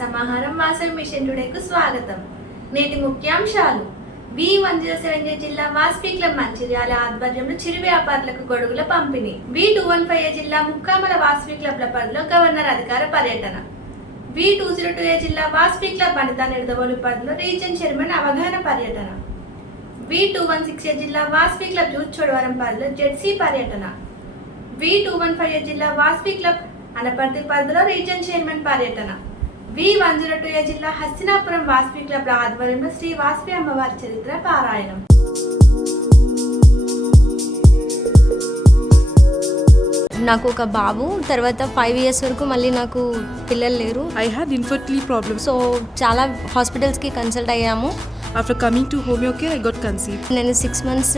సమాహారం వాసవి మిషన్ టుడేకు స్వాగతం. నేటి ముఖ్యాంశాలు. వి వన్ జీరో సెవెన్ జిల్లా వాస్పీ క్లబ్ మంచిర్యాల ఆధ్వర్యంలో చిరు వ్యాపారులకు గొడుగుల పంపిణీ. V two one five A జిల్లా ముక్కామల వాస్పీ క్లబ్ల పరిధిలో గవర్నర్ అధికార పర్యటన. V two zero two A జిల్లా వాస్పీ క్లబ్ వనితా నిడదవోలు పరిధిలో రీజన్ చైర్మన్ అవగాహన పర్యటన. V two one six A జిల్లా వాస్పీ క్లబ్ జూత్ చోడవరం పరిధిలో జెడ్సీ పర్యటన. V two one five A జిల్లా వాస్పీ క్లబ్ అనపర్తి పరిధిలో రీజన్ చైర్మన్ పర్యటన V one zero two A జిల్లా హస్తినాపురం వాస్పీ క్లబ్ ఆధ్వర్యంలో శ్రీ వాస్పి అమ్మవారి చరిత్ర పారాయణం నాకు ఒక బాబు తర్వాత ఫైవ్ ఇయర్స్ వరకు మళ్ళీ నాకు పిల్లలు లేరు I had infertility problems. So చాలా హాస్పిటల్స్కి కన్సల్ట్ అయ్యాము After coming to Homeocare, I got conceived. నేను సిక్స్ మంత్స్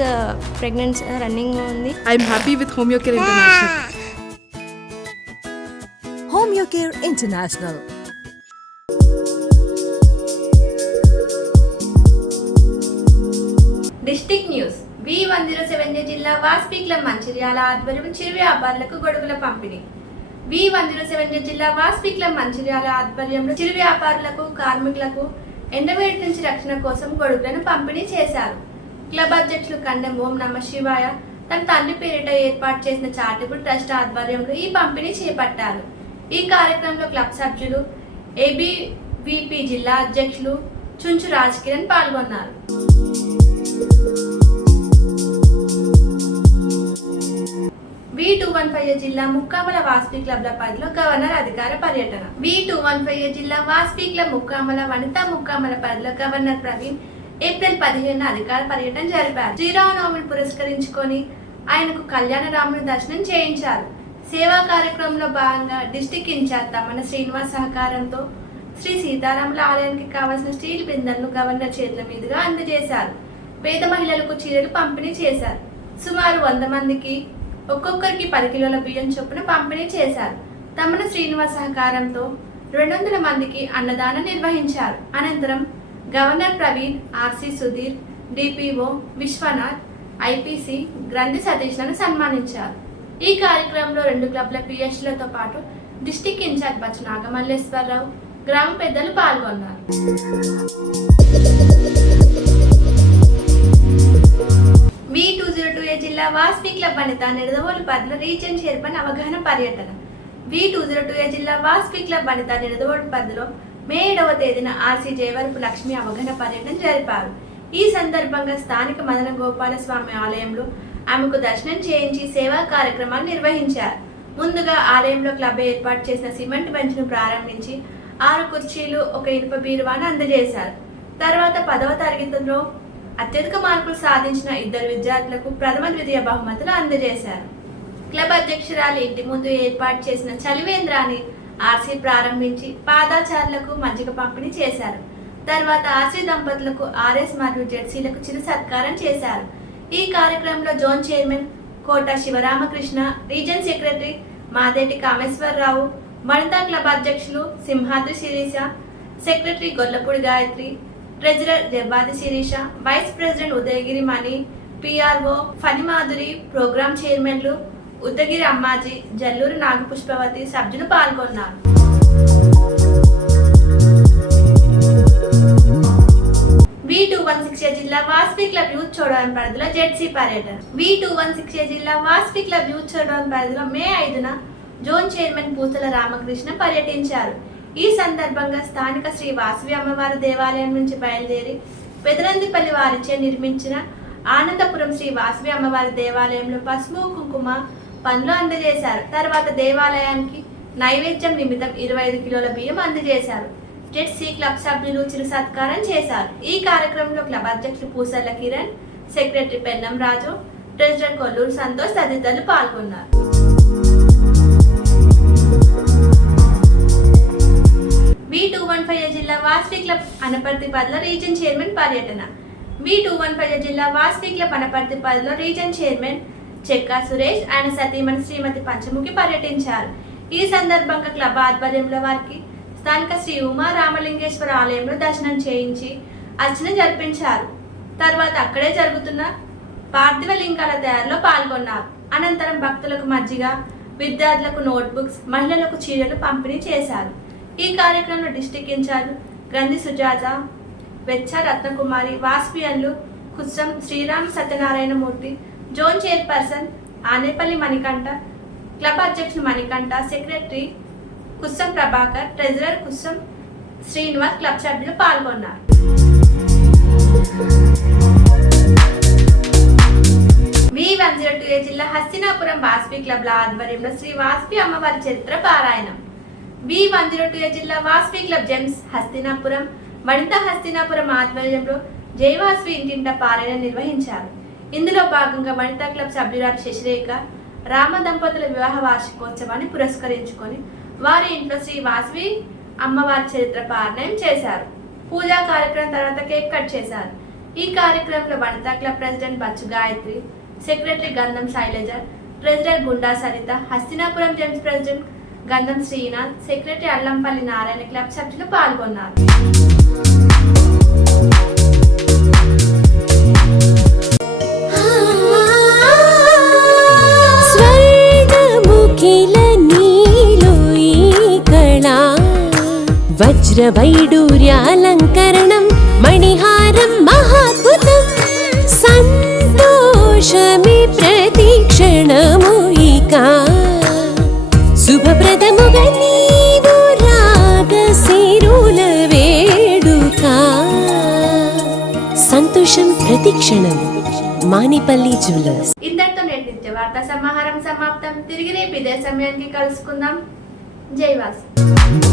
ప్రెగ్నెన్సీ రన్నింగ్ ఉంది I'm happy with Homeocare International. Home Your Care International. District news B one zero seven జిల్లా Vasavi club Mancherial ఆధ్వర్యం చిరు వ్యాపారులకు గొడుగుల పంపిణీ. బి వన్ జీరో సెవెన్ జిల్లా Vasavi club Mancherial ఆధ్వర్యంలో చిరు వ్యాపారులకు కార్మికులకు ఎండవేడి నుంచి రక్షణ కోసం గొడుగులను పంపిణీ చేశారు. క్లబ్ అధ్యక్షులు కండెం ఓం నమ శివాయ తన తండ్రి పేరిట ఏర్పాటు చేసిన చారిటబుల్ ట్రస్ట్ ఆధ్వర్యంలో ఈ పంపిణీ చేపట్టారు. ఈ కార్యక్రమంలో క్లబ్ సభ్యులు ఏబీవీపీ జిల్లా అధ్యక్షులు చుంచు రాజ్ కిరణ్ పాల్గొన్నారు వి టూ వన్ ఫైవ్ జిల్లా ముక్కామల వాస్పీ క్లబ్ల పరిధిలో గవర్నర్ అధికార పర్యటన. వి టూ వన్ ఫైవ్ జిల్లా వాస్పీ క్లబ్ ముక్కామల వనితా ముక్కామల పరిధిలో గవర్నర్ ప్రవీణ్ ఏప్రిల్ పదిహేను అధికార పర్యటన జరిపారు. శ్రీరామనవమిని పురస్కరించుకొని ఆయనకు కళ్యాణ రాముని దర్శనం చేయించారు. సేవా కార్యక్రమంలో భాగంగా డిస్టిక్ ఇన్ఛార్జ్ తమ్మన శ్రీనివాస్ సహకారంతో శ్రీ సీతారాముల ఆలయానికి కావలసిన స్టీల్ బిందెలను గవర్నర్ చేతుల మీదుగా అందజేశారు. పేద మహిళలకు చీరలు పంపిణీ చేశారు. సుమారు వంద మందికి ఒక్కొక్కరికి పది కిలోల బియ్యం చొప్పున పంపిణీ చేశారు. తమ్మన శ్రీనివాస్ సహకారంతో రెండు వందల మందికి అన్నదానం నిర్వహించారు. అనంతరం governor Praveen RC Sudheer DPO Viswanath IPC Granthi సతీష్లను సన్మానించారు. ఈ కార్యక్రమంలో రెండు క్లబ్ల పిఎస్లతో పాటు డిస్టిక్ ఇన్ఛార్జ్ బచ్చ నాగమల్లేశ్వరరావు గ్రామ పెద్దలు పాల్గొన్నారు. V two zero two A జిల్లా వాస్పీ క్లబ్ వనిత నిడదవోలు పరిధిలో రీజన్ చైర్మన్ అవగాహన పర్యటన. V two zero two A జిల్లా వాస్పీ క్లబ్ వనిత నిడదవోలు పరిధిలో మే ఏడవ తేదీన ఆర్సీ జయవరపు లక్ష్మి అవగాహన పర్యటన జరిపారు. ఈ సందర్భంగా స్థానిక మదన గోపాలస్వామి ఆలయంలో ఆమెకు దర్శనం చేయించి సేవా కార్యక్రమాలు నిర్వహించారు. ముందుగా ఆలయంలో క్లబ్ ఏర్పాటు చేసిన సిమెంట్ బెంచ్ను ప్రారంభించి ఆరు కుర్చీలు ఒక ఇనుప బీరువాను అందజేశారు. తర్వాత పదవ తరగతిలో అత్యధిక మార్కులు సాధించిన ఇద్దరు విద్యార్థులకు ప్రథమ ద్వితీయ బహుమతులు అందజేశారు. క్లబ్ అధ్యక్షురాలు ఇంటి ముందు ఏర్పాటు చేసిన చలివేంద్రాన్ని ఆర్సీ ప్రారంభించి పాదాచారులకు మజ్జిగ పంపిణీ చేశారు. తర్వాత ఆర్సీ దంపతులకు ఆర్ఎస్ మరియు జెడ్సీలకు చిరు సత్కారం చేశారు. ఈ కార్యక్రమంలో zone chairman Kota Sivaramakrishna region secretary Madeti Kameswararao Manitha club అధ్యక్షులు Simhadri Sirisha secretary Gollapudi Gayatri treasurer Javvadi Sirisha vice president Udayagiri Mani PRO Phanimadhuri programme చైర్మన్లు ఉద్దగిరి అమ్మాజీ జల్లూరు నాగపుష్పవతి సభ్యులు పాల్గొన్నారు. చూడవరం పరిధిలో జెడ్సీ పర్యటన. వి టూ వన్ సిక్స్ జిల్లా వాస్పి క్లబ్ యూత్ చూడవరం పరిధిలో మే ఐదున zone chairman పూసల రామకృష్ణ పర్యటించారు. ఈ సందర్భంగా స్థానిక శ్రీ వాసవి అమ్మవారి దేవాలయం నుంచి బయలుదేరి పెదరందిపల్లి వారిచే నిర్మించిన ఆనందపురం శ్రీ వాసవి అమ్మవారి దేవాలయంలో పసుపు కుంకుమ పనులు అందజేశారు. తర్వాత దేవాలయానికి నైవేద్యం నిమిత్తం ఇరవై ఐదు కిలోల బియ్యం అందజేశారు. జెడ్సీ క్లబ్ సభ్యులు చిరు సత్కారం చేశారు. ఈ కార్యక్రమంలో క్లబ్ అధ్యక్షులు పూసర్ల కిరణ్ సెక్రటరీ పెన్నం రాజు ప్రెసిడెంట్ కొల్లూరు సంతోష్ తదితరులు పాల్గొన్నారు. వి టూ వన్ ఫైవ్ జిల్లా వాస్పీ క్లబ్ అనపర్తి పదిలో రీజన్ చైర్మన్ పర్యటన. వి టూ వన్ ఫైవ్ జిల్లా వాస్పీ క్లబ్ అనపర్తి పదిలో రీజన్ చైర్మన్ చెక్కా సురేష్ ఆయన సతీమణి శ్రీమతి పంచముఖి పర్యటించారు. ఈ సందర్భంగా క్లబ్ ఆధ్వర్యంలో వారికి స్థానిక శ్రీ ఉమా రామలింగేశ్వర ఆలయంలో దర్శనం చేయించి అర్చన జరిపించారు. తర్వాత అక్కడే జరుగుతున్న పార్థివ లింగాల తయారులో పాల్గొన్నారు. అనంతరం భక్తులకు మజ్జిగ విద్యార్థులకు నోట్బుక్స్ మహిళలకు చీరలు పంపిణీ చేశారు. ఈ కార్యక్రమంలో district incharge Granthi Sujatha వెచ్చ Ratnakumari వాస్పియన్లు Kussam Sriram Satyanarayanamurthy zone chairperson Anepalli Manikanta club అధ్యక్షుడు Manikanta secretary Kussam Prabhakar treasurer Kussam Srinivas club సభ్యులు పాల్గొన్నారు. జిల్లా హస్తినాపురం వాస్పి క్లబ్ల ఆధ్వర్యంలో శ్రీ వాస్పి అమ్మవారి చరిత్ర పారాయణం. B one zero two A జిల్లా వాస్పి క్లబ్ జెమ్స్ హస్తినాపురం వనిత హస్తినాపురం ఆధ్వర్యంలో జైవాస్వి ఇంటింట పారాయణ నిర్వహించారు. ఇందులో భాగంగా వనితా క్లబ్ సభ్యురాలు శశిరేఖ రామ దంపతుల వివాహ వార్షికోత్సవాన్ని పురస్కరించుకొని వారి ఇంట్లో శ్రీ వాస్వి అమ్మవారి చరిత్ర పారాయణం చేశారు. పూజా కార్యక్రమం తర్వాత కేక్ కట్ చేశారు. ఈ కార్యక్రమంలో Vanitha club president Bachu Gayatri secretary Gandham Sailaja treasurer Gunda Saritha Hastinapuram gems president Gandham Srinath secretary Allampalli Narayana club సభ్యులు పాల్గొన్నారు. वज्रवैडूर्यालङ्करणं మణిహారం మహాద్భుతం సంతోషమి ప్రతిక్షణము ఇక శుభప్రదముగా సంతోషం ప్రతిక్షణం మానిపల్లి జ్యువెలర్స్ ఇంతటితో నేటి వార్తా సమాహారం సమాప్తం. తిరిగి రేపు ఇదే సమయానికి కలుసుకుందాం. జై వాసు.